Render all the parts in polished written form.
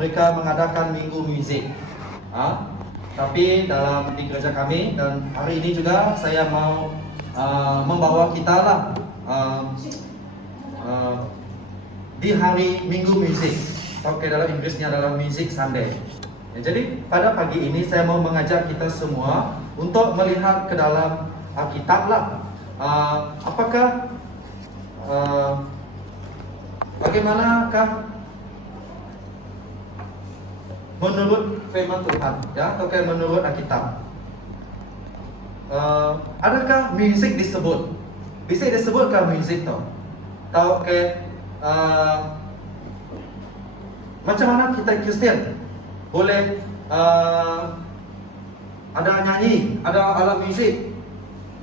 Mereka mengadakan minggu muzik. Tapi di gereja kami, dan hari ini juga saya mau membawa kita lah di hari minggu muzik. Dalam Inggrisnya adalah Music Sunday. Jadi pada pagi ini saya mau mengajak kita semua untuk melihat ke dalam Alkitab lah. Bagaimanakah menurut firman Tuhan, ya, atau menurut Alkitab? Adakah musik disebut? Bisa disebutkah musik tu? Macam mana kita Kristian boleh ada nyanyi, ada alat musik,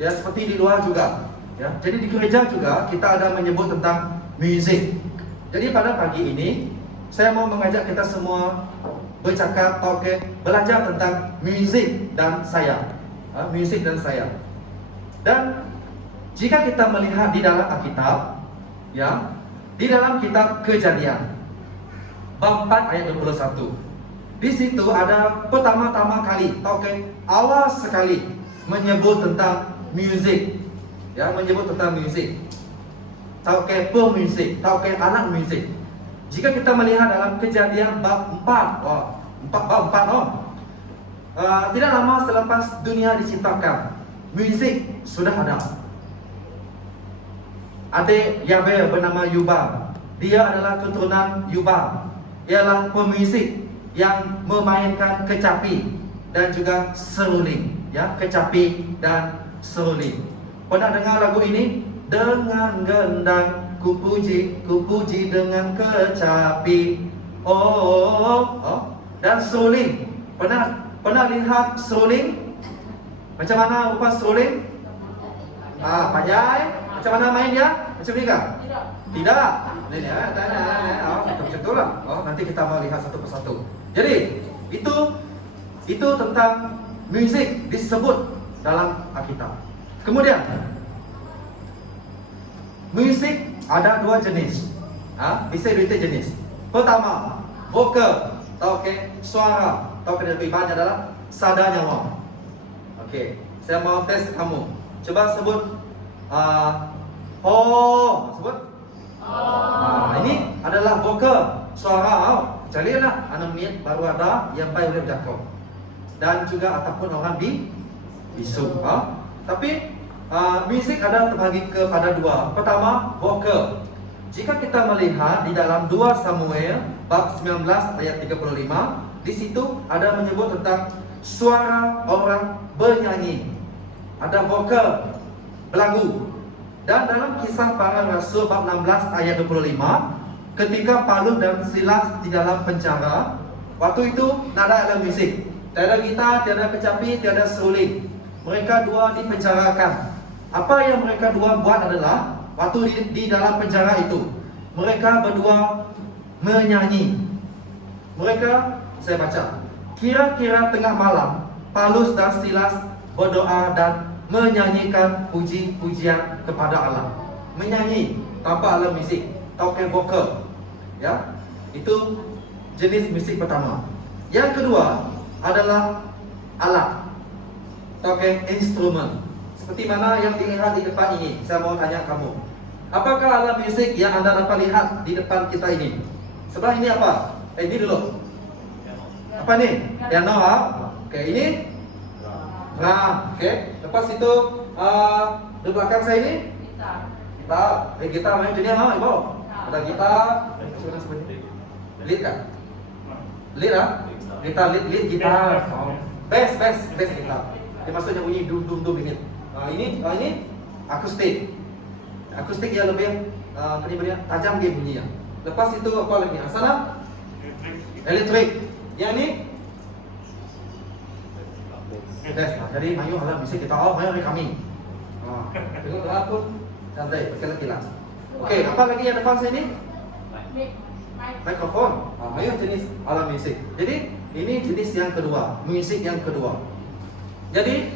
ya, seperti di luar juga, ya. Jadi di gereja juga kita ada menyebut tentang musik. Jadi pada pagi ini saya mau mengajak kita semua bercakap atau belajar tentang musik dan saya. Musik dan saya. Dan jika kita melihat di dalam Alkitab, ya, di dalam kitab Kejadian bab 4 ayat 21. Di situ ada pertama-tama kali, awal sekali menyebut tentang musik. Ya, menyebut tentang musik. Pemusik, alat musik. Jika kita melihat dalam Kejadian bab 4, tidak lama selepas dunia diciptakan, musik sudah ada. Adik Yabel bernama Yubal, dia adalah keturunan Yubal. Ialah pemusik yang memainkan kecapi dan juga seruling, ya, kecapi dan seruling. Pernah dengar lagu ini? Dengan gendang ku puji dengan kecapi, dan seruling. Pernah lihat seruling? Macam mana rupa seruling? Panjai. Macam mana main dia? Macam ni kah? Tidak. Ini ya, macam tu lah. Nanti kita mau lihat satu persatu. Jadi itu tentang musik disebut dalam Alkitab. Kemudian musik ada dua jenis. Bisa dua jenis. Pertama, vokal, suara. Lebih banyak adalah sada nyawa. Saya mau tes kamu. Coba sebut sebut. Ini adalah vokal, suara. Carilah 6 menit baru ada yang baik boleh bercakap. Dan juga ataupun orang bisu. Tapi musik ada terbagi kepada dua. Pertama, vokal. Jika kita melihat di dalam 2 Samuel bab 19 ayat 35, di situ ada menyebut tentang suara orang bernyanyi. Ada vokal, belagu. Dan dalam Kisah Para Rasul bab 16 ayat 25, ketika Paulus dan Silas di dalam penjara, waktu itu tidak ada alat musik. Tiada gitar, tiada kecapi, tiada seruling. Mereka dua dipenjarakan. Apa yang mereka dua buat adalah, waktu di dalam penjara itu, mereka berdua menyanyi. Saya baca, kira-kira tengah malam, Paulus dan Silas berdoa dan menyanyikan puji-pujian kepada Allah. Menyanyi tanpa alat musik, vokal. Ya, itu jenis musik pertama. Yang kedua adalah alat, instrumen. Seperti mana yang dilihat di depan ini. Saya mau tanya kamu, apakah alat musik yang Anda dapat lihat di depan kita ini? Sebelah ini apa? Ini dulu. Apa nih? Piano. Ini drum. Lepas itu di belakang saya ini gitar main jenis Ibu. Ada gitar. Lead kan? Lead gitar, lead gitar. Bass gitar. Dia maksudnya bunyi dum ini. Ini akustik. Akustik yang lebih tajam dia bunyinya. Lepas itu apa lagi? Sana elektrik. Yang ini bass. Jadi mayu alat musik kita mayu kami. Tengok pun santai, pakai lagi lah. Apa lagi yang depan saya ini? Mikrofon. Mayu jenis alat musik. Jadi ini jenis yang kedua, musik yang kedua. Jadi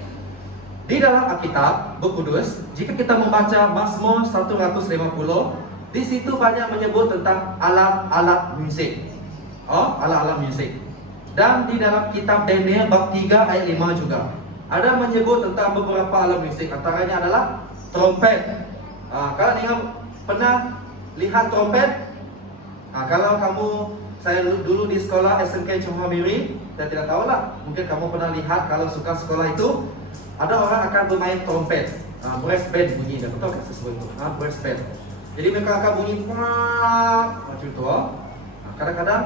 di dalam Alkitab Buku Kudus, jika kita membaca Mazmur 150, di situ banyak menyebut tentang alat-alat musik. Alat-alat musik. Dan di dalam kitab Daniel bab 3 ayat 5 juga ada menyebut tentang beberapa alat musik. Antaranya adalah trompet. Kalau ingat pernah lihat trompet? Kalau kamu, saya dulu di sekolah SMK Chong Hua Miri, saya tidak tahu lah. Mungkin kamu pernah lihat kalau suka sekolah itu ada orang akan bermain trompet. Brass band bunyi, dah betul kan sesuatu itu? Brass band. Jadi mereka akan bunyi macam itu. Kadang-kadang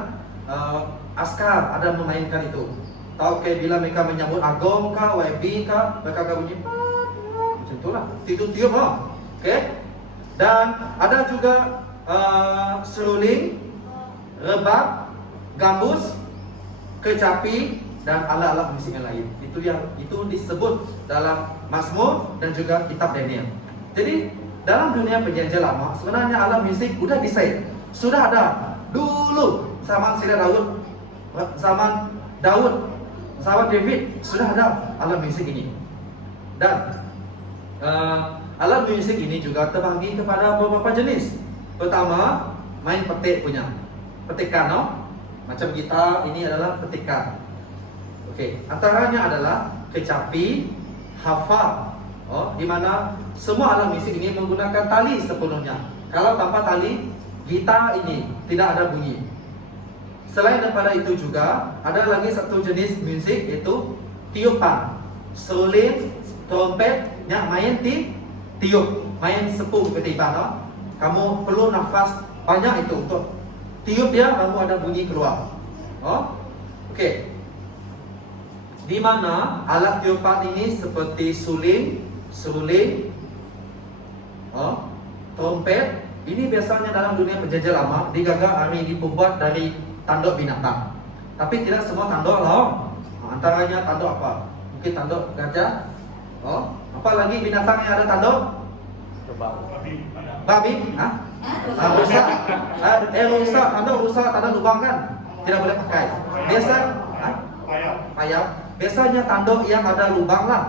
askar ada memainkan itu. Tahu ke bila mereka menyambut agong kah, YB kah, mereka akan bunyi macam itulah. Tiup-tiup Okey. Dan ada juga seruling, rebab, gambus, kecapi dan alat-alat musik yang lain. Itu disebut dalam Mazmur dan juga kitab Daniel. Jadi dalam dunia perjanjian lama sebenarnya alat musik sudah desain, sudah ada dulu zaman Daud, zaman David sudah ada alat musik ini. Dan alat musik ini juga terbagi kepada beberapa jenis. Pertama, main petik punya. Petikan, macam gitar ini adalah petikan. Okey, antaranya adalah kecapi, hafal. Di mana semua alat musik ini menggunakan tali sepenuhnya. Kalau tanpa tali, gitar ini tidak ada bunyi. Selain daripada itu juga ada lagi satu jenis musik iaitu tiupan, seruling, trompet yang main tiup, main sepung ketiban. Kamu perlu nafas banyak itu untuk tiup dia baru ada bunyi keluar. Okey. Di mana alat tiupan ini seperti suling, seruling, trompet. Ini biasanya dalam dunia perjanjian lama digagal hari dibuat dari tanduk binatang. Tapi tidak semua tanduk antaranya tanduk apa? Mungkin tanduk gajah. Apa lagi binatang yang ada tanduk? Babi. Rusa. Rusa, tanduk rusa, tanduk lubang kan? Tidak boleh pakai. Biasa ayam. Biasanya tanduk yang ada lubang lah.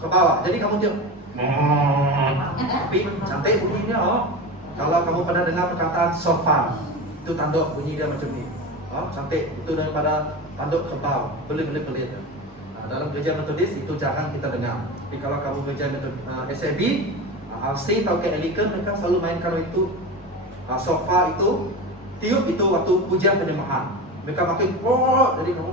Ke bawah. Jadi kamu tiup. Tapi cantik bunyinya. Kalau kamu pernah dengar perkataan sofa, itu tanduk bunyi dia macam ni. Cantik. Itu daripada tanduk kerbau. Pelit-pelit. Dalam gereja Metodis itu jarang kita dengar. Tapi kalau kamu gereja SAB, RC atau Anglican, mereka selalu main kalau itu sofa itu, tiup itu waktu pujian penyembahan. Mereka makin jadi kamu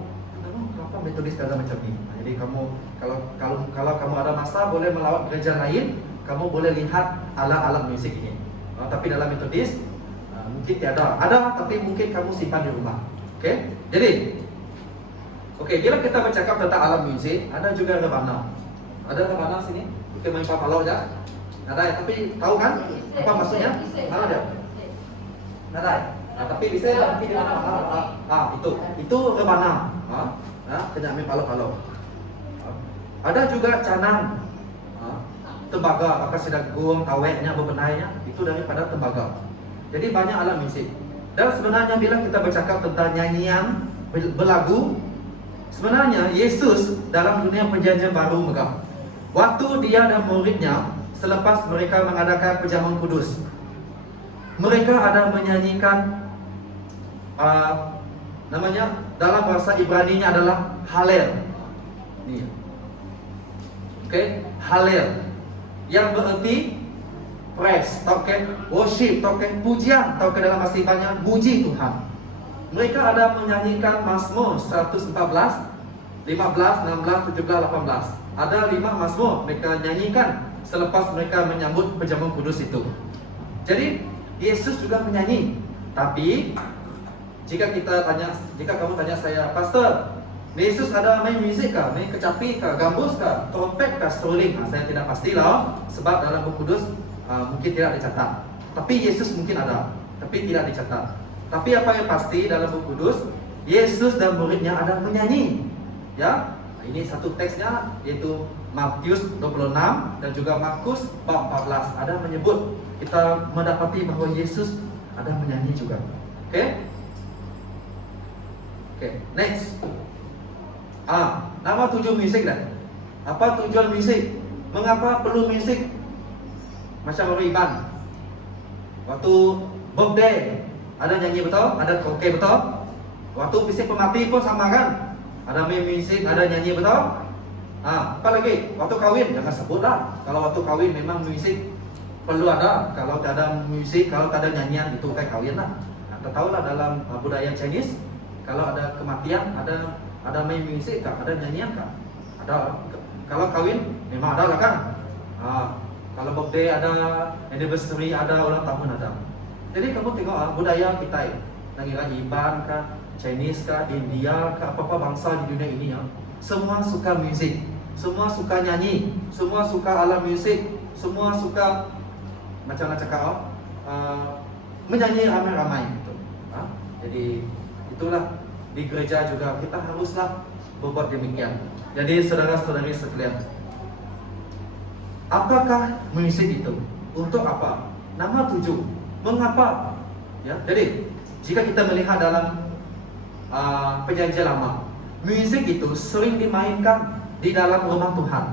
kenapa Metodis ada macam ni? Jadi kamu kalau kamu ada masa boleh melawat gereja lain, kamu boleh lihat alat-alat musik ini. Tapi dalam Metodis mungkin tiada. Ada tapi mungkin kamu simpan di rumah. Okey? Jadi bila kita bercakap tentang alat musik, ada juga rebana. Ada rebana sini? Kita main papalau aja. Ada, tapi tahu kan apa maksudnya? Mana dia? Ada. Tapi bisa mungkin di mana? Itu rebana. Kena main palau-palau. Ada juga canang. Tembaga, maka sedagung, taweknya, bebenainya, itu daripada tembaga. Jadi banyak alat musik. Dan sebenarnya bila kita bercakap tentang nyanyian, berlagu, sebenarnya Yesus dalam dunia perjanjian baru megah. Waktu dia dan muridnya selepas mereka mengadakan perjamuan kudus, mereka ada menyanyikan namanya dalam bahasa Ibrani-nya adalah Halel. Halel yang berarti praise, worship, pujian, dalam bahasa Ibrani muji Tuhan. Mereka ada menyanyikan Mazmur 114, 15, 16, 17, 18. Ada 5 Mazmur mereka nyanyikan selepas mereka menyambut perjamuan kudus itu. Jadi Yesus juga menyanyi. Tapi jika kamu tanya saya, Pastor, Yesus ada main musik kah? Main kecapi kah? Gambus kah? Trompet kah? Seruling? Saya tidak pastilah. Sebab dalam buku kudus mungkin tidak dicatat. Tapi Yesus mungkin ada, tapi tidak dicatat. Tapi apa yang pasti dalam buku kudus, Yesus dan muridnya ada menyanyi. Ya, ini satu teksnya yaitu Matius 26 dan juga Markus bab 14 ada menyebut, kita mendapati bahwa Yesus ada menyanyi juga. Oke, next. Nama tujuan musik dah. Apa tujuan musik? Mengapa perlu musik? Macam orang Iban, waktu birthday ada nyanyi betul, ada karaoke betul. Waktu bisik pemati pun sama kan? Ada main musik, ada nyanyi, betul? Apalagi waktu kawin jangan sebut lah. Kalau waktu kawin memang musik perlu ada. Kalau tak ada musik, kalau tak ada nyanyian itu kayak kawin lah. Kita tahu lah dalam budaya Chinese, kalau ada kematian ada main musik kah? Ada nyanyian kah? Ada. Kalau kawin memang ada lah kan? Kalau birthday ada, anniversary ada, ulang tahun ada. Jadi kamu tengok budaya kita lagi Iban kah, Chinese kah, India kah, apa-apa bangsa di dunia ini semua suka musik, semua suka nyanyi, semua suka alat musik, semua suka macam nak cakap menyanyi ramai-ramai gitu. Jadi itulah di gereja juga kita haruslah berbuat demikian. Jadi saudara-saudari sekalian, apakah musik itu? Untuk apa? Nama tuju. Mengapa? Ya, jadi jika kita melihat dalam perjanjian lama, musik itu sering dimainkan di dalam rumah Tuhan.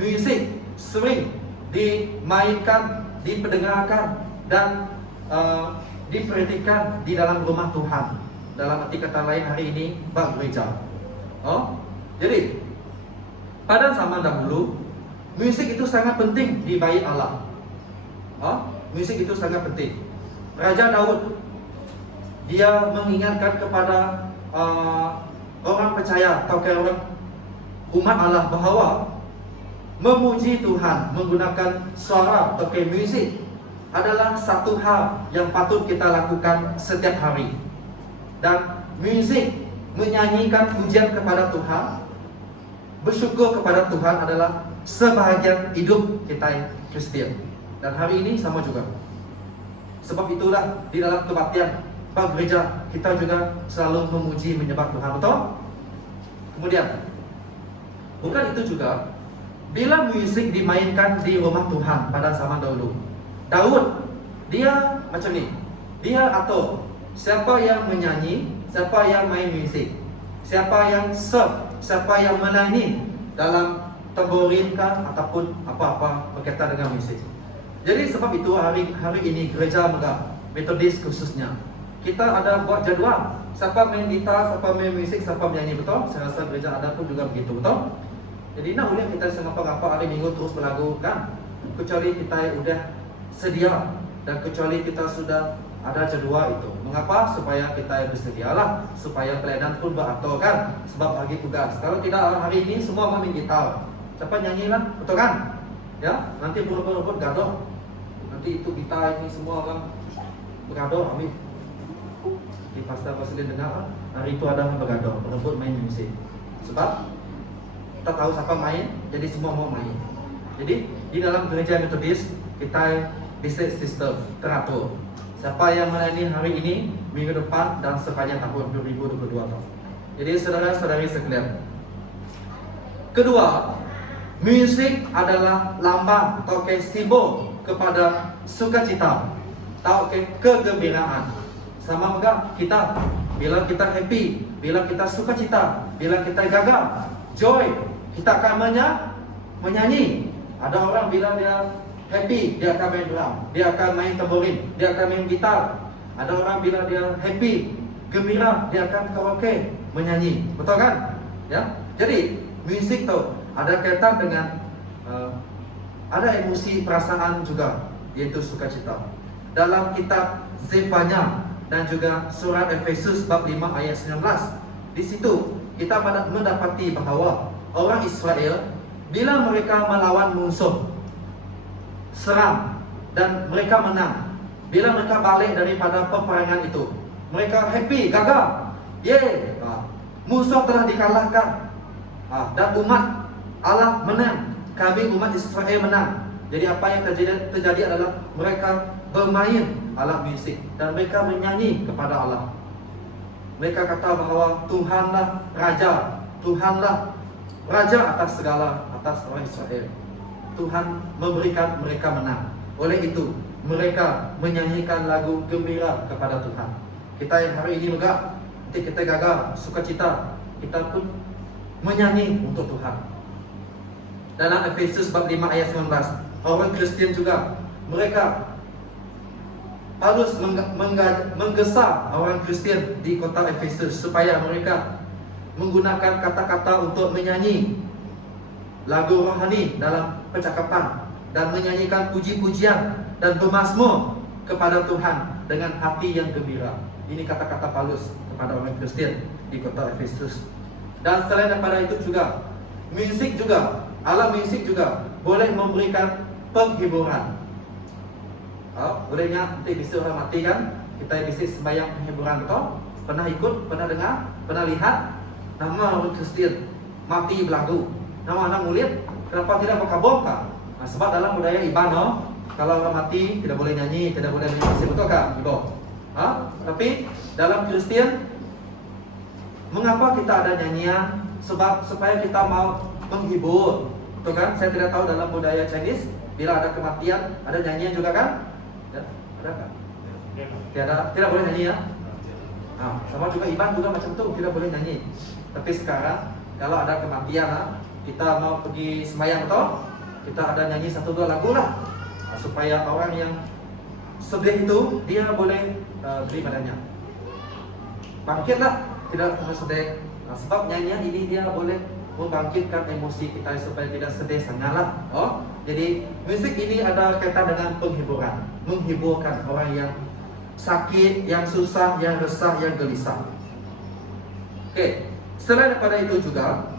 Musik sering dimainkan, diperdengarkan dan diperhatikan di dalam rumah Tuhan. Dalam arti kata lain hari ini bak gereja. Jadi pada zaman dahulu musik itu sangat penting di bait Allah. Musik itu sangat penting. Raja Daud dia mengingatkan kepada orang percaya atau orang umat Allah bahawa memuji Tuhan menggunakan suara atau musik adalah satu hal yang patut kita lakukan setiap hari. Dan musik menyanyikan pujian kepada Tuhan, bersyukur kepada Tuhan adalah sebahagian hidup kita Kristian. Dan hari ini sama juga. Sebab itulah di dalam kebaktian gereja kita juga selalu memuji menyembah Tuhan, betul? Kemudian bukan itu juga, bila musik dimainkan di rumah Tuhan pada zaman dahulu, Daud dia macam ni, dia atur siapa yang menyanyi, siapa yang main musik, siapa yang serve, siapa yang melayani dalam tamborin kah ataupun apa-apa berkaitan dengan musik. Jadi sebab itu hari ini gereja Megah Metodis khususnya kita ada buat jadual, siapa main gitar, siapa main musik, siapa menyanyi, betul? Saya rasa gereja ada pun juga begitu, betul? Jadi nak boleh kita semapa-apa hari minggu terus berlagu kan? Kecuali kita sudah sedia dan kecuali kita sudah ada jadual itu. Mengapa? Supaya kita bersedialah, supaya pelayanan pun beratur kan? Sebab bagi tugas. Kalau tidak hari ini semua main gitar, siapa nyanyilah, betul kan? Ya, nanti berebut gaduh. Nanti itu kita ini semua orang bergaduh, amin. Di pastor Basilin dengar hari itu ada yang bergaduh, berebut main musik. Sebab kita tahu siapa main, jadi semua mau main. Jadi di dalam gereja Metodis kita diset sistem teratur. Siapa yang melayani hari ini, minggu depan dan sepanjang tahun 2022. Jadi saudara-saudari sekalian, kedua, musik adalah lambang atau simbol kepada sukacita atau kegembiraan. Sama juga kita, bila kita happy, bila kita sukacita, bila kita gagah, joy, kita akan menyanyi. Ada orang bila dia happy, dia akan main drum, dia akan main tamborin, dia akan main gitar. Ada orang bila dia happy, gembira, dia akan karaoke, menyanyi. Betul kan? Ya. Jadi musik tu ada kaitan dengan ada emosi perasaan juga, yaitu sukacita. Dalam kitab Zefanya dan juga surat Efesus bab 5 ayat 19, di situ kita mendapati bahawa orang Israel bila mereka melawan musuh, serang dan mereka menang, bila mereka balik daripada peperangan itu, mereka happy, gagah, musuh telah dikalahkan, dan umat Allah menang, kami umat Israel menang. Jadi apa yang terjadi adalah mereka bermain alat musik dan mereka menyanyi kepada Allah. Mereka kata bahawa Tuhanlah Raja, Tuhanlah Raja atas segala, atas orang Israel. Tuhan memberikan mereka menang. Oleh itu mereka menyanyikan lagu gembira kepada Tuhan. Kita yang hari ini megah, nanti kita gagah, sukacita, kita pun menyanyi untuk Tuhan. Dalam Efesus bab 5 ayat 19, orang Kristian juga mereka Paulus menggesa orang Kristen di kota Efesus supaya mereka menggunakan kata-kata untuk menyanyi lagu rohani dalam percakapan dan menyanyikan puji-pujian dan bermazmur kepada Tuhan dengan hati yang gembira. Ini kata-kata Paulus kepada orang Kristen di kota Efesus. Dan selain daripada itu juga, musik juga, alat musik juga boleh memberikan penghiburan. Bolehnya nanti bisa orang mati kan, kita bisa sembahyang penghiburan, betul? Pernah ikut, pernah dengar, pernah lihat nama orang Kristen mati berlagu, nama anak murid, kenapa tidak berkabung? Sebab dalam budaya Iban, kalau orang mati tidak boleh nyanyi, tidak boleh musik, betul kah, Ibu? Tapi dalam Kristen, mengapa kita ada nyanyian? Sebab supaya kita mau menghibur, betul kan? Saya tidak tahu dalam budaya Chinese, bila ada kematian, ada nyanyian juga kan? Ya, ada kan? Tidak boleh nyanyi ya? Sama juga Iban juga macam itu, tidak boleh nyanyi. Tapi sekarang kalau ada kematian, kita mau pergi sembahyang, betul? Kita ada nyanyi 1-2 lagu lah, supaya orang yang sedih itu dia boleh beri badannya bangkitlah, tidak sedih. Sebab nyanyian ini dia boleh membangkitkan emosi kita supaya tidak sedih sangatlah. Jadi musik ini ada kaitan dengan penghiburan, menghiburkan orang yang sakit, yang susah, yang resah, yang gelisah. Selain daripada itu juga,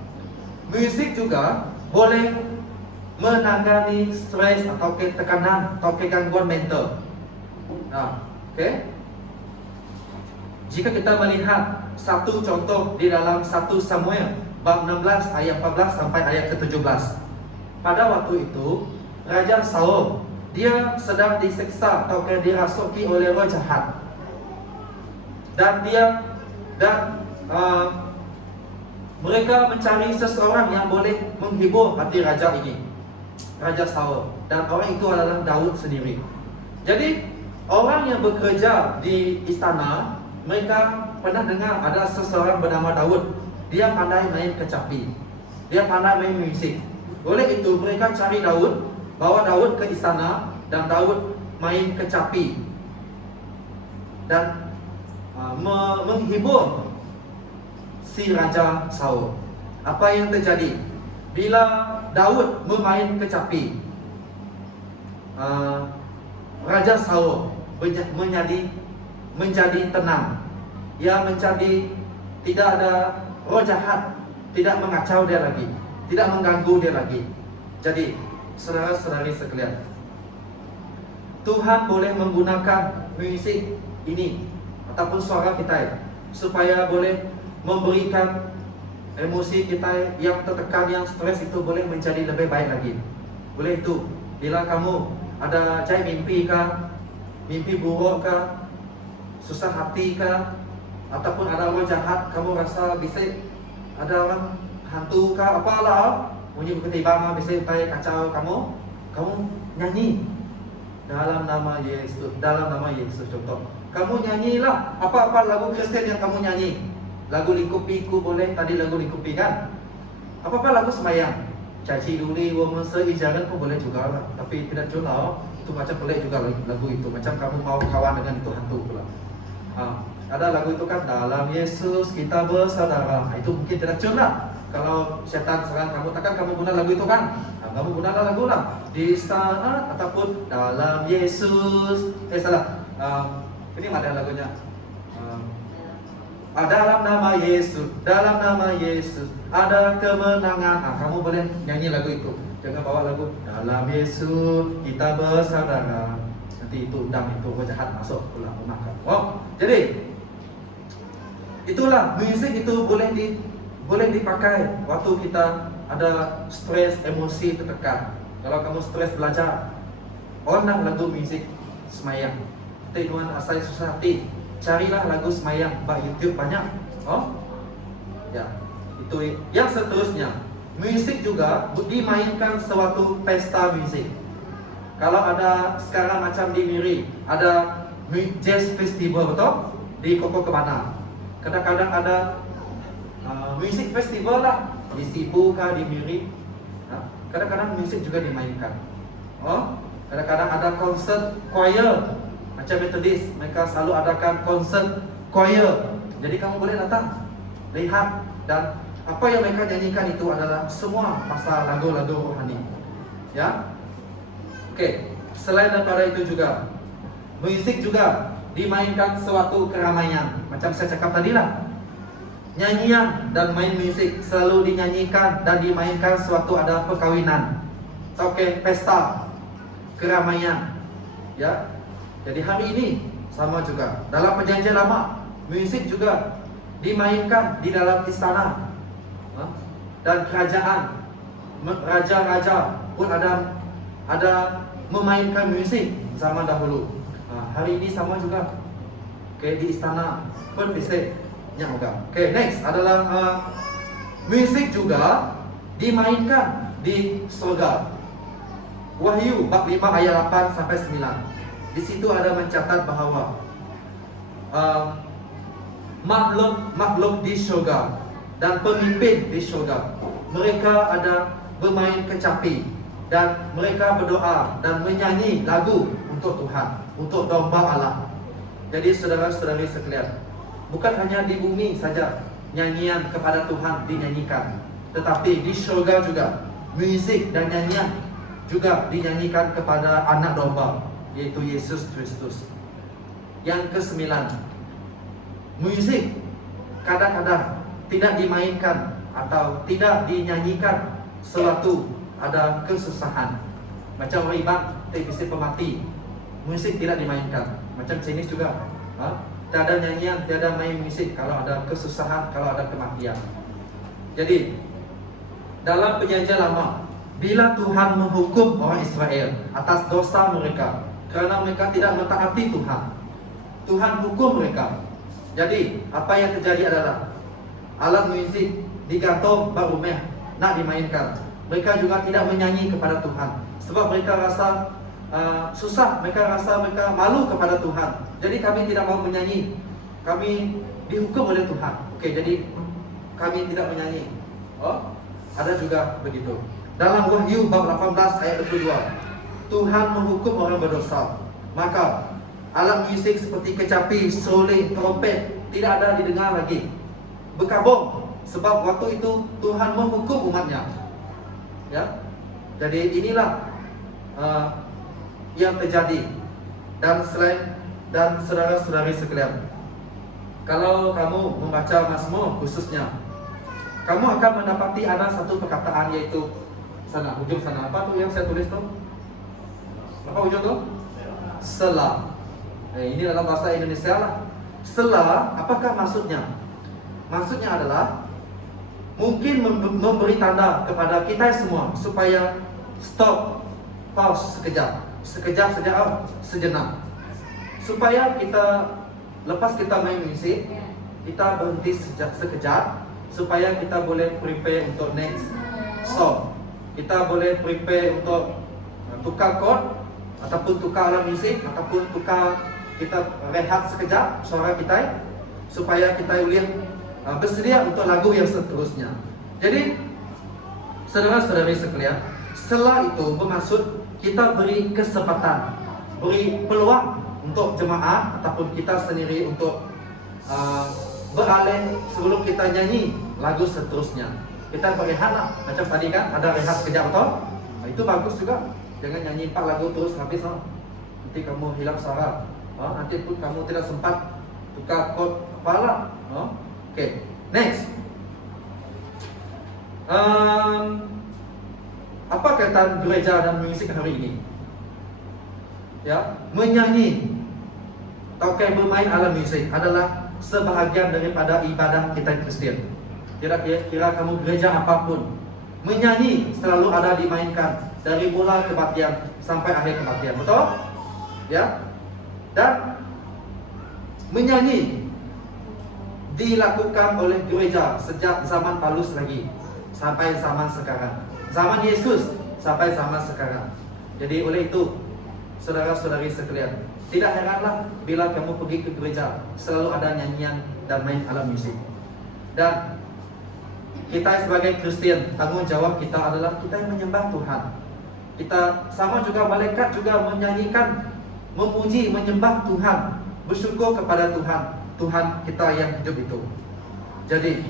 musik juga boleh menangani stres atau tekanan atau gangguan mental. Jika kita melihat satu contoh di dalam 1 Samuel bab 16 ayat 14 sampai ayat ke-17. Pada waktu itu Raja Saul dia sedang diseksa atau dirasuki oleh roh jahat. Dan mereka mencari seseorang yang boleh menghibur hati raja ini, Raja Saul. Dan orang itu adalah Daud sendiri. Jadi orang yang bekerja di istana, mereka pernah dengar ada seseorang bernama Daud. Dia pandai main kecapi, dia pandai main musik. Oleh itu mereka cari Daud, bawa Daud ke istana, dan Daud main kecapi dan menghibur si Raja Saul. Apa yang terjadi? Bila Daud memain kecapi, Raja Saul menjadi tenang. Ia menjadi tidak ada roh jahat, tidak mengacau dia lagi, tidak mengganggu dia lagi. Jadi saudara-saudari sekalian, Tuhan boleh menggunakan musik ini ataupun suara kita supaya boleh memberikan emosi kita yang tertekan, yang stres itu boleh menjadi lebih baik lagi. Boleh itu, bila kamu ada mimpi kah, mimpi buruk kah, susah hati kah, ataupun ada orang jahat, kamu rasa bisa ada orang hantu kah, apalah, bunyi ketiban bisa kacau kamu nyanyi dalam nama Yesus, contoh. Kamu nyanyilah apa-apa lagu Kristen yang kamu nyanyi. Lagu lingkupiku boleh, tadi lagu lingkupi kan? Apa-apa lagu sembahyang. Caci duli, woman seijaran pun boleh juga lah. Tapi tidak cuma itu macam boleh juga lagu itu. Macam kamu mau kawan dengan itu hantu pula. Ada lagu itu kan, dalam Yesus kita bersaudara. Itu mungkin tidak cuma. Kalau setan serang kamu, takkan kamu guna lagu itu kan? Kamu gunakan lagu lah. Di saat ataupun dalam Yesus. Salah. Ini ada lagunya. Dalam nama Yesus, dalam nama Yesus ada kemenangan. Kamu boleh nyanyi lagu itu. Jangan bawa lagu dalam Yesus kita bersaudara. Nanti itu undang itu roh jahat masuk pula rumah kamu. Jadi itulah musik itu boleh dipakai waktu kita ada stres, emosi tertekan. Kalau kamu stres belajar, onlah lagu musik semayang. Tuhan asal susah hati, carilah lagu semayang, YouTube banyak. Itu yang seterusnya. Musik juga dimainkan suatu pesta musik. Kalau ada sekarang macam di Miri, ada jazz festival, betul? Di Koko Kebana. Kadang-kadang ada musik festival lah di Sibu kah, di Miri. Kadang-kadang musik juga dimainkan. Kadang-kadang ada konser choir Macam Methodist, mereka selalu adakan concert choir. Jadi kamu boleh datang, lihat, dan apa yang mereka nyanyikan itu adalah semua pasal lagu-lagu rohani. Ya, oke. Selain daripada itu juga, musik juga dimainkan suatu keramaian. Macam saya cakap tadi lah, nyanyian dan main musik selalu dinyanyikan dan dimainkan suatu ada perkawinan, oke, pesta, keramaian. Ya, jadi hari ini sama juga dalam perjanjian lama, musik juga dimainkan di dalam istana dan kerajaan. Raja-raja pun ada memainkan musik zaman dahulu. Hari ini sama juga. Oke, di istana pun bisa juga. Oke, next adalah musik juga dimainkan di surga. Wahyu bab 5 ayat 8 sampai 9. Di situ ada mencatat bahawa makhluk di surga dan pemimpin di surga, mereka ada bermain kecapi dan mereka berdoa dan menyanyi lagu untuk Tuhan, untuk domba Allah. Jadi saudara-saudari sekalian, bukan hanya di bumi saja nyanyian kepada Tuhan dinyanyikan, tetapi di surga juga musik dan nyanyian juga dinyanyikan kepada anak domba, yaitu Yesus Kristus. Yang kesembilan, musik kadang-kadang tidak dimainkan atau tidak dinyanyikan sewaktu ada kesusahan. Macam orang ibad, televisi pemati, musik tidak dimainkan. Macam Chinese juga, tiada nyanyian, tiada main musik kalau ada kesusahan, kalau ada kematian. Jadi dalam perjanjian lama, bila Tuhan menghukum orang Israel atas dosa mereka kerana mereka tidak mentaati Tuhan, Tuhan hukum mereka. Jadi apa yang terjadi adalah alat musik digantung berumeh nak dimainkan. Mereka juga tidak menyanyi kepada Tuhan sebab mereka rasa susah, mereka rasa mereka malu kepada Tuhan. Jadi kami tidak mau menyanyi, kami dihukum oleh Tuhan. Oke, jadi kami tidak menyanyi. Oh, ada juga begitu. Dalam Wahyu bab 18 ayat 22, Tuhan menghukum orang berdosa. Maka alat musik seperti kecapi, seruling, trompet tidak ada didengar lagi, berkabung, sebab waktu itu Tuhan menghukum umatnya. Ya, jadi inilah yang terjadi. Dan saudara-saudari sekalian, kalau kamu membaca Mazmur khususnya, kamu akan mendapati ada satu perkataan, yaitu ujung sana, apa tuh yang saya tulis tuh? Apa ujung tuh? Sela. Ini dalam bahasa Indonesia lah. Sela, apakah maksudnya? Maksudnya adalah mungkin memberi tanda kepada kita semua supaya stop, pause sekejap saja, sejenak, supaya kita lepas kita main musik, kita berhenti sekejap, supaya kita boleh prepare untuk next song. Kita boleh prepare untuk tukar chord, ataupun tukar alat musik, ataupun kita rehat sekejap suara kita, supaya kita boleh bersedia untuk lagu yang seterusnya. Jadi saudara-saudari sekalian, sela itu bermaksud kita beri kesempatan, beri peluang untuk jemaat ataupun kita sendiri untuk beralih sebelum kita nyanyi lagu seterusnya. Kita berehat lah, macam tadi kan ada rehat sekejap atau itu bagus juga. Jangan nyanyi 4 lagu terus habis, nanti kamu hilang suara, nanti pun kamu tidak sempat tukar chord kepala. Okay, next. Apa kaitan gereja dan musik hari ini? Ya, menyanyi atau bermain alat musik adalah sebahagian daripada ibadah kita Kristian. Kira-kira kamu gereja apapun, menyanyi selalu ada dimainkan dari mula kematian sampai akhir kematian, betul? Ya. Dan menyanyi dilakukan oleh gereja sejak zaman Paulus lagi sampai zaman sekarang, zaman Yesus sampai zaman sekarang. Jadi oleh itu, saudara-saudari sekalian, tidak heranlah bila kamu pergi ke gereja selalu ada nyanyian dan main alat musik. Dan kita sebagai Kristian, tanggung jawab kita adalah kita yang menyembah Tuhan. Kita sama juga malaikat juga menyanyikan memuji, menyembah Tuhan, bersyukur kepada Tuhan, Tuhan kita yang hidup itu. Jadi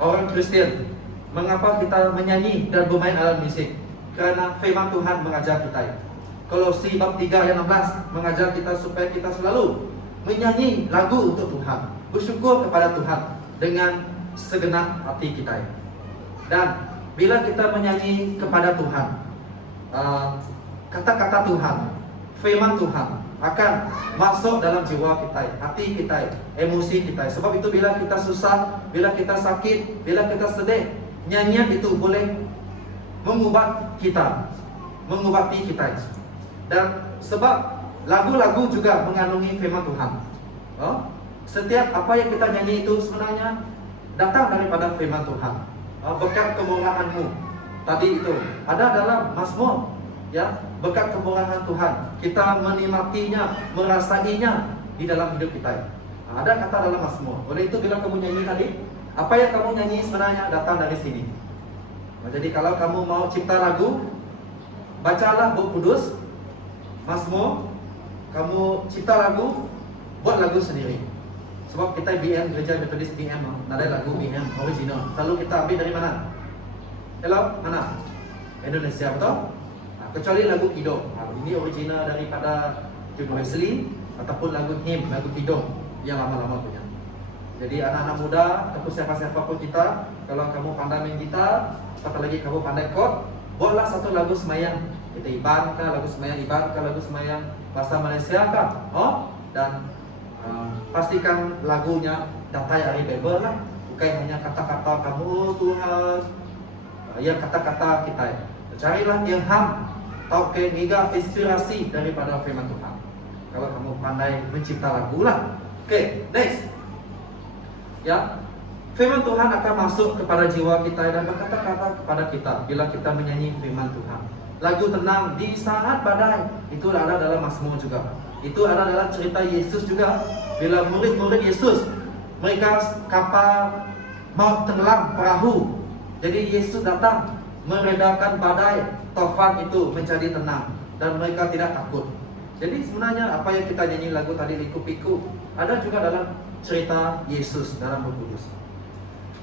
orang Kristian, mengapa kita menyanyi dan bermain alat musik? Kerana firman Tuhan mengajar kita. Kolose bab 3 ayat 16 mengajar kita supaya kita selalu menyanyi lagu untuk Tuhan, bersyukur kepada Tuhan dengan segenap hati kita. Dan bila kita menyanyi kepada Tuhan, kata-kata Tuhan, firman Tuhan akan masuk dalam jiwa kita, hati kita, emosi kita. Sebab itu bila kita susah, bila kita sakit, bila kita sedih, nyanyian itu boleh mengubati kita. Dan sebab lagu-lagu juga mengandungi firman Tuhan. Setiap apa yang kita nyanyi itu sebenarnya datang daripada firman Tuhan. Berkat kemurahan-Mu tadi itu ada dalam Mazmur, ya, berkat kemurahan Tuhan kita menikmatinya, merasainya di dalam hidup kita. Ada kata dalam Mazmur. Oleh itu bila kamu nyanyi tadi, apa yang kamu nyanyi sebenarnya datang dari sini. Jadi kalau kamu mau cipta lagu, bacalah buku kudus, Mazmur, kamu cipta lagu, buat lagu sendiri. Sebab kita BM, Gereja Metodis BM, ada lagu BM original. Selalu kita ambil dari mana? Hello, mana? Indonesia, betul? Kecuali lagu Kidong. Ini original daripada John Wesley, ataupun lagu hymn, lagu Kidong yang lama-lama punya. Jadi anak-anak muda ataupun siapa-siapa pun kita, kalau kamu pandai main gitar, apatah lagi kamu pandai chord, buatlah satu lagu semayang. Kita Iban kah, lagu semayang Iban kah, lagu semayang bahasa Malaysia kah? Dan pastikan lagunya datai dari Bible lah, bukan hanya kata-kata kamu Tuhan, yang kata-kata kita. Carilah ilham, tauke giga inspirasi daripada firman Tuhan. Kalau kamu pandai mencipta lagu lah. Oke, next. Ya, firman Tuhan akan masuk kepada jiwa kita dan berkata-kata kepada kita bila kita menyanyi firman Tuhan. Lagu tenang di saat badai itu ada dalam Mazmur juga. Itu ada dalam cerita Yesus juga. Bila murid-murid Yesus, mereka kapal mau tenggelam perahu. Jadi Yesus datang meredakan badai, taufan itu menjadi tenang dan mereka tidak takut. Jadi sebenarnya apa yang kita nyanyi lagu tadi liku-piku ada juga dalam cerita Yesus dalam Buku Kudus.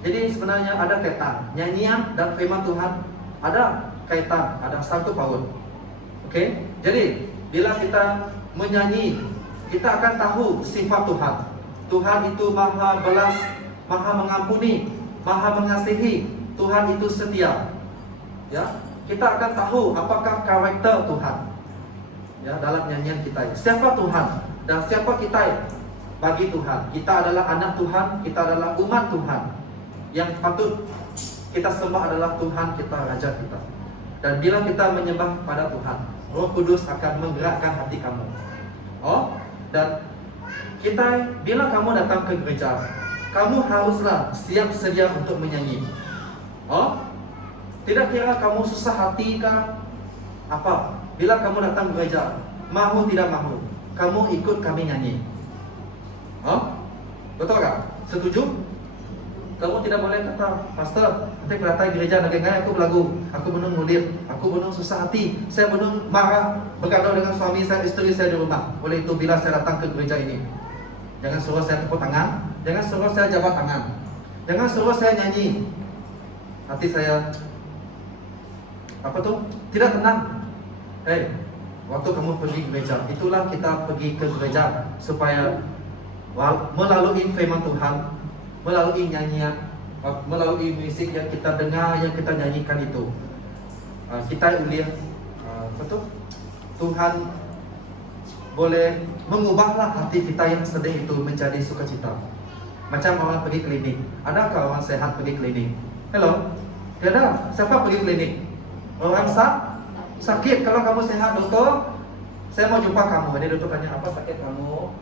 Jadi sebenarnya ada kaitan nyanyian dan firman Tuhan, ada kaitan, ada satu paut. Oke? Jadi bila kita menyanyi, kita akan tahu sifat Tuhan. Tuhan itu maha belas, maha mengampuni, maha mengasihi. Tuhan itu setia. Ya, kita akan tahu apakah karakter Tuhan. Ya, dalam nyanyian kita. Siapa Tuhan dan siapa kita bagi Tuhan. Kita adalah anak Tuhan, kita adalah umat Tuhan. Yang patut kita sembah adalah Tuhan kita, Raja kita. Dan bila kita menyembah pada Tuhan, Roh Kudus akan menggerakkan hati kamu. Dan kita, bila kamu datang ke gereja, kamu haruslah siap sedia untuk menyanyi. Tidak kira kamu susah hati kah apa, bila kamu datang ke gereja, mahu tidak mahu, kamu ikut kami nyanyi. Betul tak? Setuju? Kamu tidak boleh kata, Pastor, nanti datang gereja nagengai aku berlagu, aku benung mulir, aku benung susah hati, saya benung marah, bergaduh dengan suami saya, istri saya di rumah. Oleh itu bila saya datang ke gereja ini, jangan suruh saya tepuk tangan, jangan suruh saya jabat tangan, jangan suruh saya nyanyi. Hati saya apa tuh? Tidak tenang. Waktu kamu pergi ke gereja, itulah kita pergi ke gereja supaya melalui firman Tuhan, melalui nyanyian, melalui musik yang kita dengar, yang kita nyanyikan itu, kita lihat betul Tuhan boleh mengubahlah hati kita yang sedih itu menjadi sukacita. Macam orang pergi klinik. Adakah orang sehat pergi klinik? Hello? Tiada. Siapa pergi klinik? Orang sakit. Kalau kamu sehat, dokter, saya mau jumpa kamu. Jadi dokter tanya, apa sakit kamu?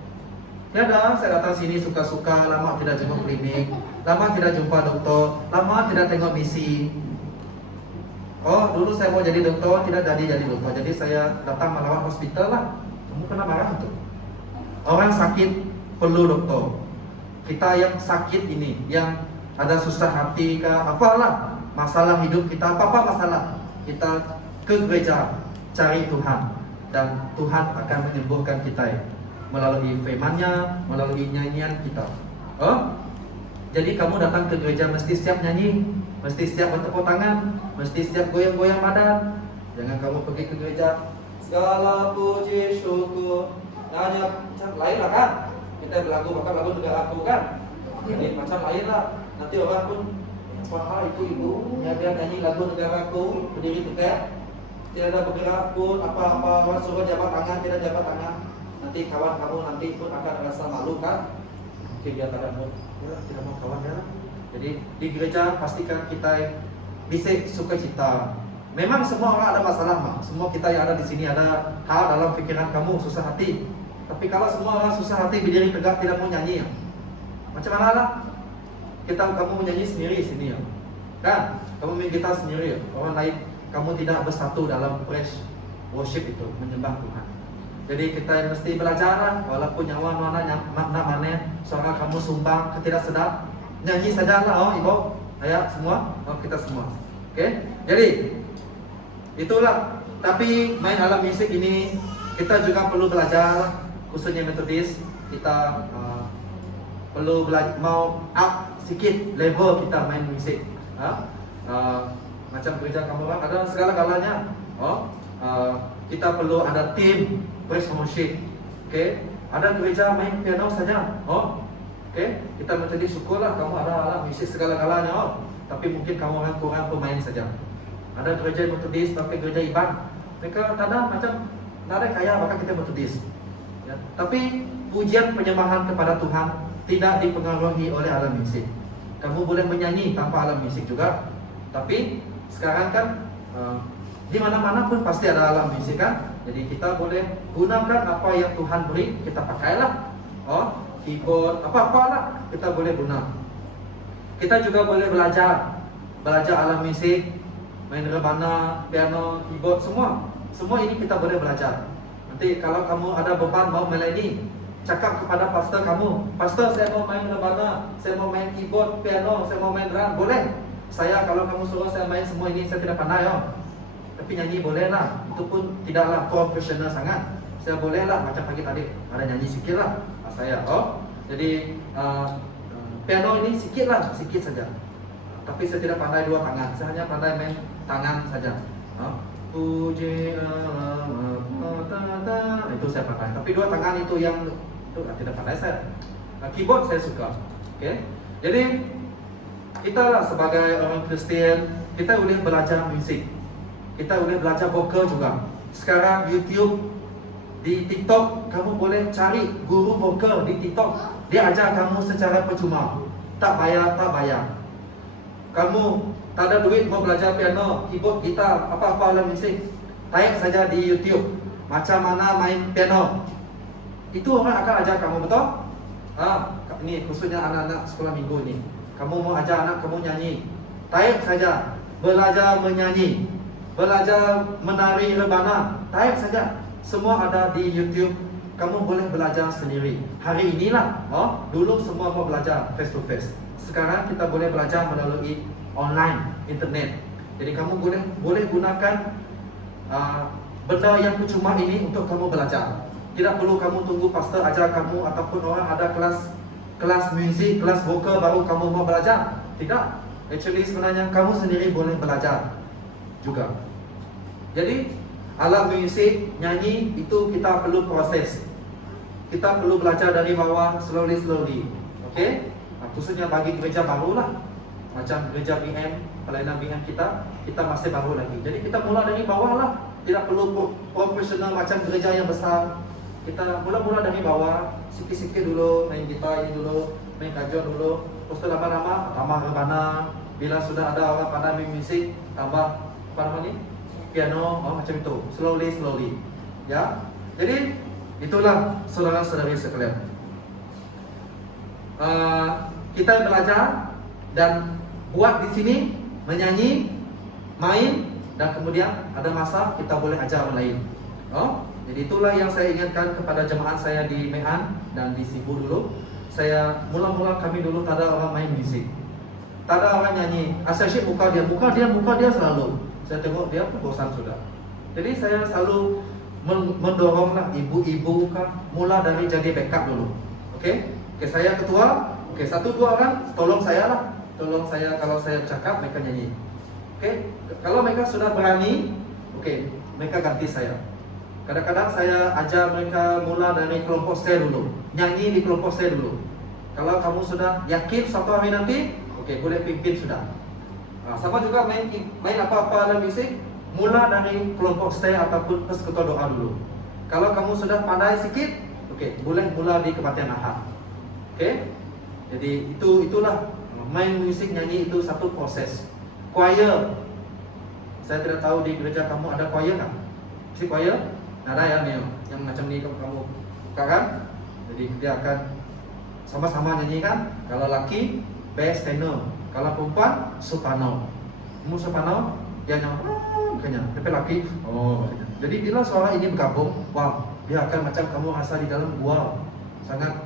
Tiada, saya datang sini suka-suka, lama tidak jumpa klinik, lama tidak jumpa dokter, lama tidak tengok misi. Dulu saya mau jadi dokter, tidak jadi dokter. Jadi saya datang melawat hospital lah. Kamu kena marah tuh. Orang sakit perlu dokter. Kita yang sakit ini, yang ada susah hati kah, apalah masalah hidup kita, apa masalah, kita ke gereja cari Tuhan. dan Tuhan akan menyembuhkan kita melalui firman-Nya, melalui nyanyian kita. Jadi kamu datang ke gereja mesti siap nyanyi, mesti siap bertepuk tangan, mesti siap goyang-goyang badan. Jangan kamu pergi ke gereja segala puji syukur nyanyi macam lain lah kan. Kita berlagu bahkan lagu negaraku kan. Jadi macam lain lah. Nanti orang pun wah itu ibu dia nyanyi lagu negaraku berdiri tegak, tidak ada bergerak pun apa-apa, orang suruh jabat tangan tidak jabat tangan. Nanti kawan kamu nanti pun akan rasa malu kan. Mungkin dia tidak mau kawan ya. Jadi di gereja pastikan kita bisa sukacita. Memang semua orang ada masalah, semua kita yang ada di sini ada hal dalam pikiran kamu susah hati. Tapi kalau semua orang susah hati berdiri tegak tidak mau nyanyi, macam mana lah? Kamu menyanyi sendiri sini kan? Kamu main gitar sendiri, orang lain kamu tidak bersatu dalam praise worship itu menyembah Tuhan. Jadi kita mesti belajar lah, walaupun nyawa mana suara kamu sumbang tidak sedap, nyanyi saja lah ibu, ayah semua, kita semua. Oke? Jadi itulah. Tapi main alat musik ini kita juga perlu belajar, khususnya Metodis kita perlu belajar, mau up sedikit level kita main musik. Macam gereja kamu ada segala-galanya. Kita perlu ada tim praise worship. Okay? Ada gereja main piano saja. Okay? Kita menjadi syukurlah kamu ada alat musik segala-galanya. Tapi mungkin kamu orang kurang pemain saja. Ada gereja Metodis, tapi gereja Iban mereka ada macam ada kaya maka kita Metodis. Ya. Tapi pujian penyembahan kepada Tuhan tidak dipengaruhi oleh alat musik. Kamu boleh menyanyi tanpa alat musik juga. Tapi sekarang kan di mana-mana pun pasti ada alat musik kan. Jadi kita boleh gunakan apa yang Tuhan beri, kita pakailah. Keyboard, apa-apa lah kita boleh guna. Kita juga boleh belajar alat musik, main rebana, piano, keyboard, semua ini kita boleh belajar. Nanti kalau kamu ada beban mau melayani, cakap kepada pastor kamu, pastor saya mau main rebana, saya mau main keyboard, piano, saya mau main drum, boleh. Saya kalau kamu suruh saya main semua ini saya tidak pandai tapi nyanyi boleh lah. Itu pun tidaklah profesional sangat. Saya boleh lah macam pagi tadi ada nyanyi sikit lah saya. Jadi piano ini sikit saja. Tapi saya tidak pandai dua tangan, saya hanya pandai main tangan saja. Puji Allah, itu saya pandai. Tapi dua tangan itu yang itu tidak pandai saya. Keyboard saya suka. Okay? Jadi kita lah sebagai orang Kristen, kita boleh belajar musik, kita boleh belajar vokal juga. Sekarang YouTube, di TikTok kamu boleh cari guru vokal di TikTok. Dia ajar kamu secara percuma, tak bayar. Kamu tak ada duit mau belajar piano, keyboard, gitar, apa-apa alat musik, type saja di YouTube macam mana main piano. Itu orang akan ajar kamu, betul? Ini khususnya anak-anak sekolah minggu ini. Kamu mau ajar anak kamu nyanyi, type saja, belajar menyanyi, belajar menari rebana, type saja. Semua ada di YouTube. Kamu boleh belajar sendiri. Hari inilah, dulu semua mau belajar face to face. Sekarang kita boleh belajar melalui online, internet. Jadi kamu boleh gunakan benda yang percuma ini untuk kamu belajar. Tidak perlu kamu tunggu pastor ajar kamu ataupun orang ada kelas musik, kelas vokal baru kamu mau belajar. Tidak. Actually sebenarnya kamu sendiri boleh belajar juga. Jadi alat musik, nyanyi itu kita perlu proses. Kita perlu belajar dari bawah slowly. Okay? Khususnya bagi gereja baru lah. Macam gereja BM, pelayanan BM kita masih baru lagi. Jadi kita mulai dari bawah lah. Tidak perlu profesional macam gereja yang besar. Kita mula dari bawah, sikit-sikit dulu, main gitar ini dulu, main kajon dulu. Terus lama-lama tambah rebana. Bila sudah ada orang pandai main musik, tambah apa namanya? Piano, macam itu. Slowly. Ya. Jadi itulah saudara-saudari sekalian. Kita belajar dan buat di sini, menyanyi, main, dan kemudian ada masa kita boleh ajar orang lain. Jadi itulah yang saya ingatkan kepada jemaat saya di Mehan dan di Sibu dulu. Saya mula-mula kami dulu tak ada orang main musik, tak ada orang nyanyi. Asyik muka dia selalu. Saya tengok dia pun bosan sudah. Jadi saya selalu mendoronglah ibu-ibu kan, mula dari jadi backup dulu. Oke, saya ketua. Oke, 1-2 orang tolong saya lah. Tolong saya kalau saya bercakap mereka nyanyi. Oke, kalau mereka sudah berani, oke, mereka ganti saya. Kadang-kadang saya ajar mereka mula dari kelompok saya dulu, nyanyi di kelompok saya dulu. Kalau kamu sudah yakin suatu hari nanti, oke, boleh pimpin sudah. Sama juga main apa-apa dalam musik, mula dari kelompok saya ataupun persekutuan doa dulu. Kalau kamu sudah pandai sedikit, oke, boleh mula di kebaktian Ahad. Oke, jadi itulah main musik nyanyi itu satu proses. Choir, saya tidak tahu di gereja kamu ada choir kan? Si choir, ada ya Neo, yang macam ni kamu buka kan? Jadi dia akan sama-sama nyanyi kan? Kalau laki, bass tenor. Kalau perempuan, soprano. Kamu soprano, dia nyanyi, kayaknya. Tapi laki, makanya. Jadi bila suara ini bergabung, wow, dia akan macam kamu rasa di dalam gua, sangat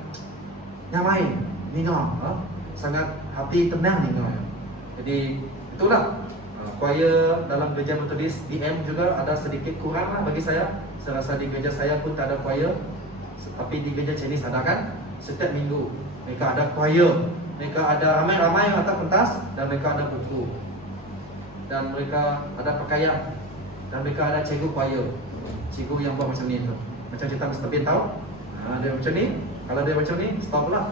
nyamai, ningal, sangat hati tenang ningal. Jadi itulah choir dalam gereja Metodis BM juga ada sedikit kurang lah bagi saya. Saya rasa di gereja saya pun tak ada choir, tapi di gereja Chinese ada kan? Setiap minggu mereka ada choir. Mereka ada ramai-ramai yang atas pentas, dan mereka ada buku, dan mereka ada pakaian, dan mereka ada cikgu choir, cikgu yang buat macam ni tu. Macam cerita Mr. Bean tahu? Dia macam ni. Kalau dia macam ni, stop lah.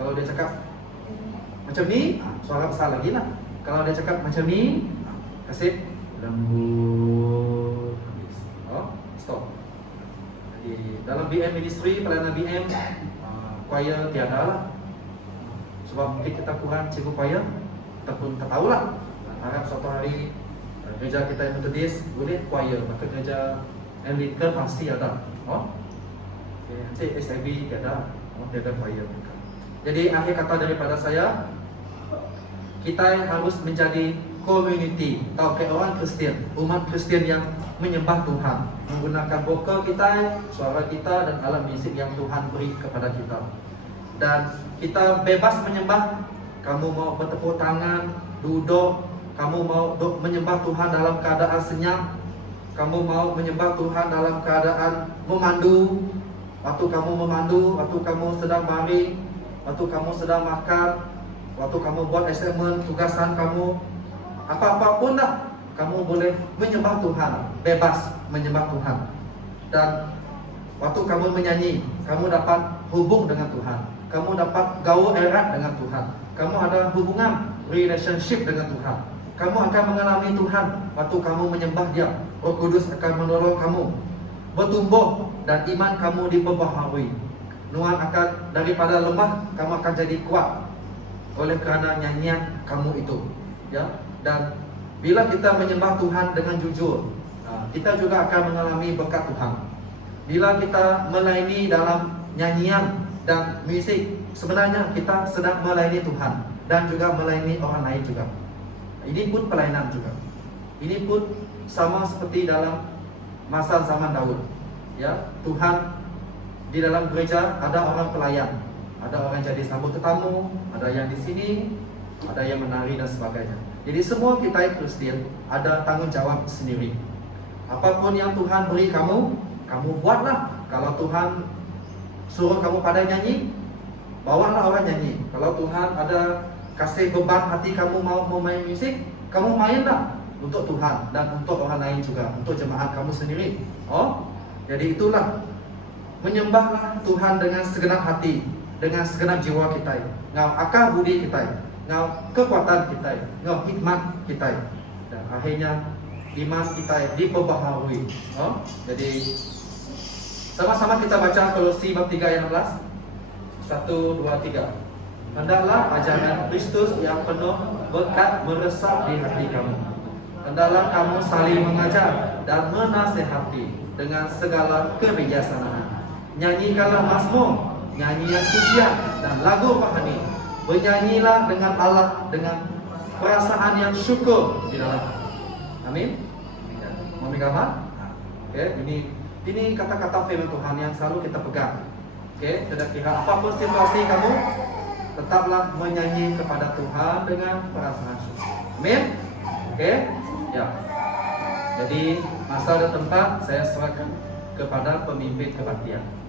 Kalau dia cakap macam ni, suara besar lagi lah. Kalau dia cakap macam ni, kasih lembut, stop. Jadi dalam BM Ministry, pelayanan BM, choir tiada lah. Sebab mungkin kita kurang cikgu choir, kita pun tak tahulah. Harap suatu hari gereja kita yang Metodis boleh choir, maka gereja Anglican pasti ada. Nanti SIB tiada, tiada choir. Jadi akhir kata daripada saya, kita harus menjadi community atau kayak orang Kristian, umat Kristian yang menyembah Tuhan, menggunakan vokal kita, suara kita, dan alat musik yang Tuhan beri kepada kita. Dan kita bebas menyembah. Kamu mau bertepuk tangan, duduk, kamu mau menyembah Tuhan dalam keadaan senyap, kamu mau menyembah Tuhan dalam keadaan memandu, waktu kamu memandu, waktu kamu sedang baring, waktu kamu sedang makan, waktu kamu buat assignment, tugasan kamu, apa-apapun lah, kamu boleh menyembah Tuhan, bebas menyembah Tuhan. Dan waktu kamu menyanyi, kamu dapat hubung dengan Tuhan, kamu dapat gaul erat dengan Tuhan, kamu ada hubungan relationship dengan Tuhan. Kamu akan mengalami Tuhan waktu kamu menyembah Dia. Roh Kudus akan menolong kamu bertumbuh dan iman kamu diperbaharui. Nuan akan daripada lemah, kamu akan jadi kuat oleh kerana nyanyian kamu itu. Ya, dan bila kita menyembah Tuhan dengan jujur, kita juga akan mengalami berkat Tuhan. Bila kita melayani dalam nyanyian dan musik, sebenarnya kita sedang melayani Tuhan dan juga melayani orang lain juga. Ini pun pelayanan juga. Ini pun sama seperti dalam masa zaman Daud. Ya, Tuhan di dalam gereja ada orang pelayan, ada orang jadi sambut tetamu, ada yang di sini, ada yang menari dan sebagainya. Jadi semua kita Kristian ada tanggung jawab sendiri. Apapun yang Tuhan beri kamu, kamu buatlah. Kalau Tuhan suruh kamu pada nyanyi, bawalah orang nyanyi. Kalau Tuhan ada kasih beban hati kamu mau main musik, kamu mainlah untuk Tuhan dan untuk orang lain juga, untuk jemaat kamu sendiri. Jadi itulah, menyembahlah Tuhan dengan segenap hati, dengan segenap jiwa kita, ngau akal budi kita, ngau kekuatan kita, ngau hikmat kita, dan akhirnya iman kita diperbaharui. Jadi sama-sama kita baca Kolose bab 3 ayat 16. 1, 2, 3. Hendaklah ajaran Kristus yang penuh berkat meresap di hati kamu. Hendaklah kamu saling mengajar dan menasihati dengan segala kebijaksanaan. Nyanyikanlah mazmur, nyanyian pujian dan lagu rohani. Bernyanyilah dengan Allah dengan perasaan yang syukur di dalam hati. Amin. Mau gambar? Ini kata-kata firman Tuhan yang selalu kita pegang. Tidak kira apapun situasi kamu, tetaplah menyanyi kepada Tuhan dengan perasaan syukur. Amin. Ya. Jadi masa dan tempat saya serahkan kepada pemimpin kebaktian.